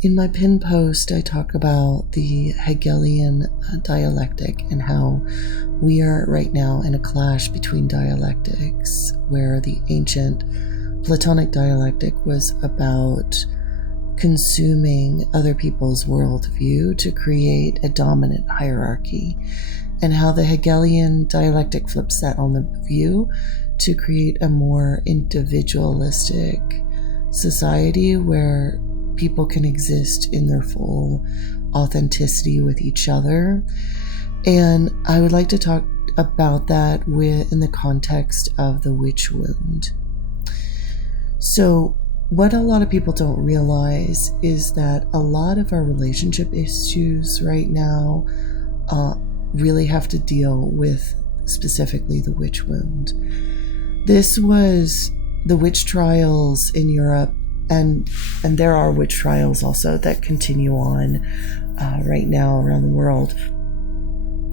In my pinned post, I talk about the Hegelian dialectic and how we are right now in a clash between dialectics, where the ancient Platonic dialectic was about consuming other people's worldview to create a dominant hierarchy, and how the Hegelian dialectic flips that on the view to create a more individualistic society where people can exist in their full authenticity with each other. And I would like to talk about that in the context of the witch wound. So what a lot of people don't realize is that a lot of our relationship issues right now really have to deal with specifically the witch wound. This was the witch trials in Europe, and there are witch trials also that continue on right now around the world,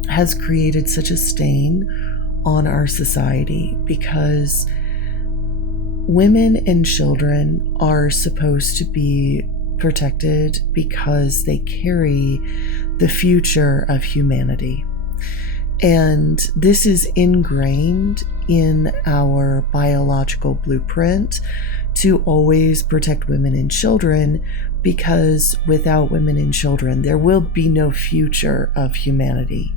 has created such a stain on our society, because women and children are supposed to be protected because they carry the future of humanity. And this is ingrained in our biological blueprint to always protect women and children, because without women and children, there will be no future of humanity.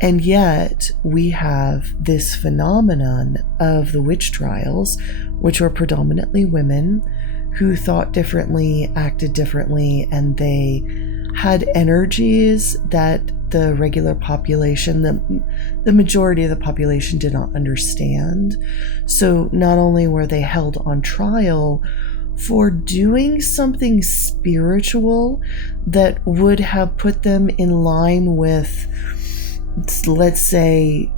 And yet we have this phenomenon of the witch trials, which were predominantly women who thought differently, acted differently, and they had energies that the regular population, the majority of the population, did not understand. So not only were they held on trial for doing something spiritual that would have put them in line with, let's say,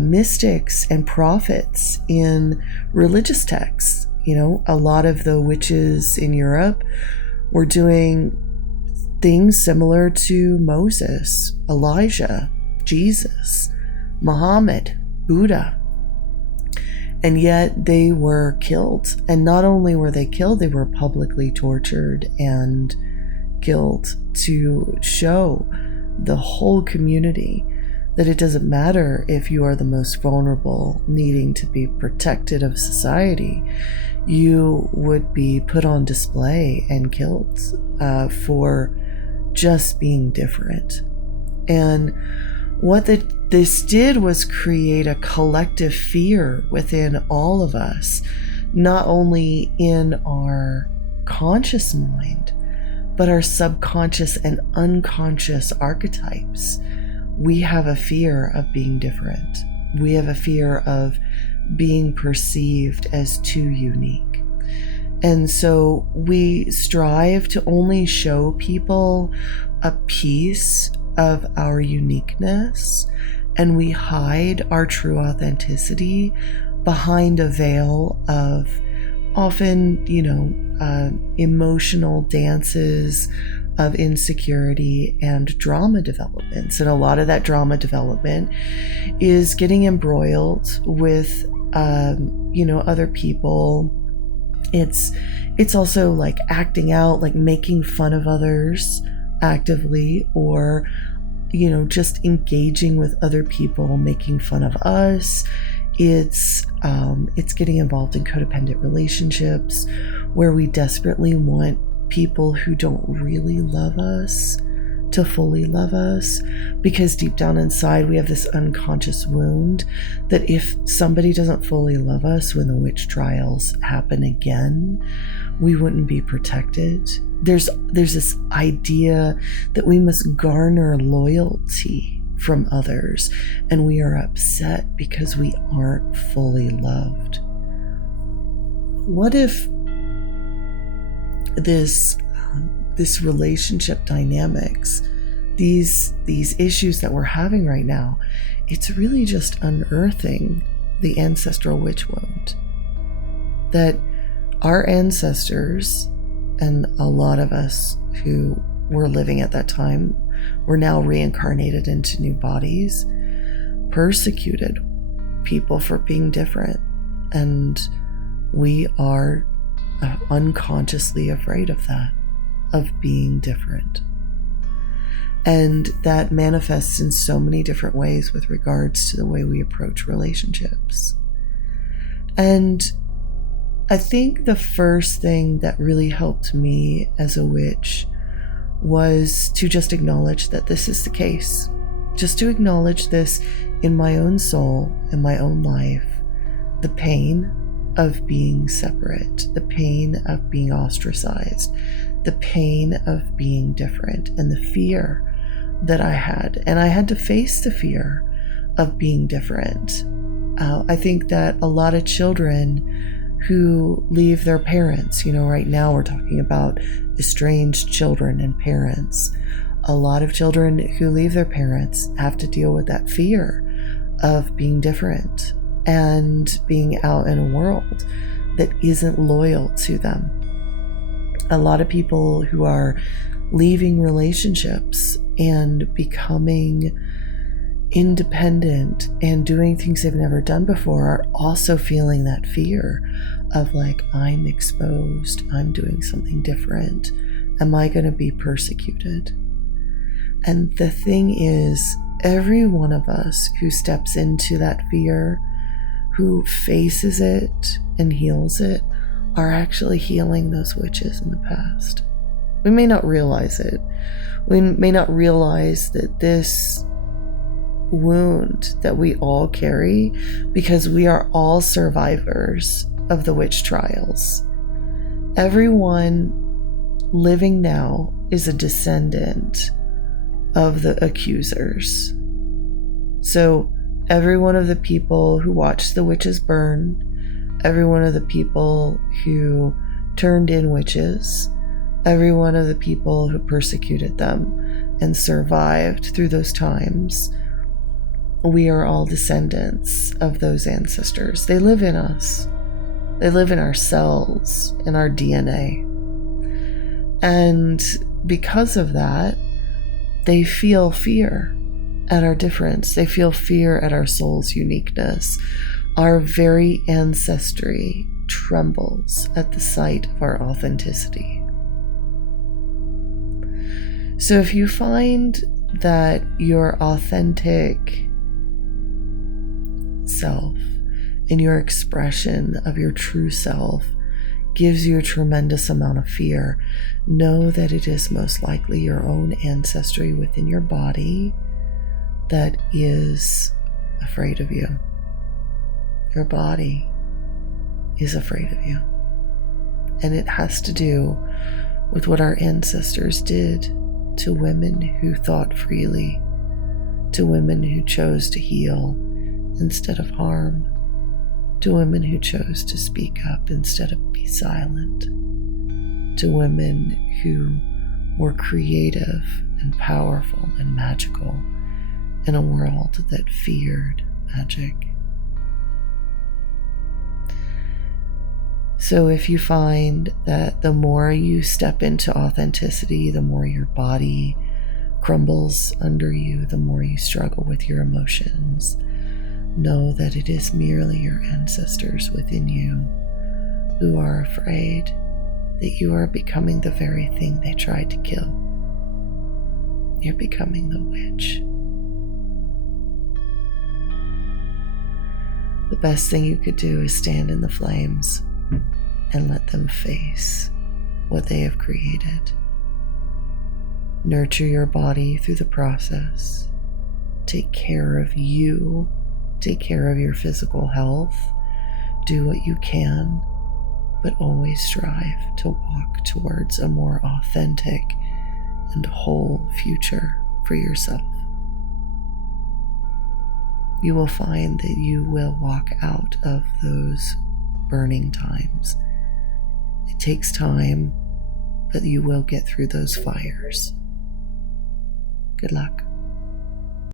mystics and prophets in religious texts. A lot of the witches in Europe were doing things similar to Moses, Elijah, Jesus, Muhammad, Buddha. And yet they were killed. And not only were they killed, they were publicly tortured and killed to show the whole community that it doesn't matter if you are the most vulnerable, needing to be protected of society. You would be put on display and killed for just being different. And what this did was create a collective fear within all of us, not only in our conscious mind, but our subconscious and unconscious archetypes. We have a fear of being different. We have a fear of being perceived as too unique. And so we strive to only show people a piece of our uniqueness, and we hide our true authenticity behind a veil of often, emotional dances of insecurity and drama developments. And a lot of that drama development is getting embroiled with, other people. It's also like acting out, like making fun of others actively, or just engaging with other people, making fun of us. It's getting involved in codependent relationships where we desperately want people who don't really love us to fully love us, because deep down inside we have this unconscious wound that if somebody doesn't fully love us when the witch trials happen again, we wouldn't be protected. There's this idea that we must garner loyalty from others, and we are upset because we aren't fully loved. What if this relationship dynamics, these issues that we're having right now, it's really just unearthing the ancestral witch wound? That our ancestors, and a lot of us who were living at that time, were now reincarnated into new bodies, persecuted people for being different. And we are unconsciously afraid of that, of being different. And that manifests in so many different ways with regards to the way we approach relationships. And I think the first thing that really helped me as a witch was to just acknowledge that this is the case. Just to acknowledge this in my own soul, in my own life, the pain of being separate, the pain of being ostracized, the pain of being different, and the fear that I had. And I had to face the fear of being different. I think that a lot of children who leave their parents, right now we're talking about estranged children and parents. A lot of children who leave their parents have to deal with that fear of being different and being out in a world that isn't loyal to them. A lot of people who are leaving relationships and becoming independent and doing things they've never done before are also feeling that fear of I'm exposed, I'm doing something different. Am I going to be persecuted? And the thing is, every one of us who steps into that fear, who faces it and heals it, are actually healing those witches in the past. We may not realize it. We may not realize that this wound that we all carry, because we are all survivors of the witch trials. Everyone living now is a descendant of the accusers. So every one of the people who watched the witches burn, every one of the people who turned in witches, every one of the people who persecuted them and survived through those times, we are all descendants of those ancestors. They live in us. They live in our cells, in our DNA. And because of that, they feel fear at our difference. They feel fear at our soul's uniqueness. Our very ancestry trembles at the sight of our authenticity. So if you find that your authentic self and your expression of your true self gives you a tremendous amount of fear, know that it is most likely your own ancestry within your body that is afraid of you. Your body is afraid of you. And it has to do with what our ancestors did to women who thought freely, to women who chose to heal instead of harm, to women who chose to speak up instead of be silent, to women who were creative and powerful and magical in a world that feared magic. So if you find that the more you step into authenticity, the more your body crumbles under you, the more you struggle with your emotions, know that it is merely your ancestors within you who are afraid that you are becoming the very thing they tried to kill. You're becoming the witch. The best thing you could do is stand in the flames and let them face what they have created. Nurture your body through the process. Take care of you. Take care of your physical health. Do what you can, but always strive to walk towards a more authentic and whole future for yourself. You will find that you will walk out of those burning times. It takes time, but you will get through those fires. Good luck.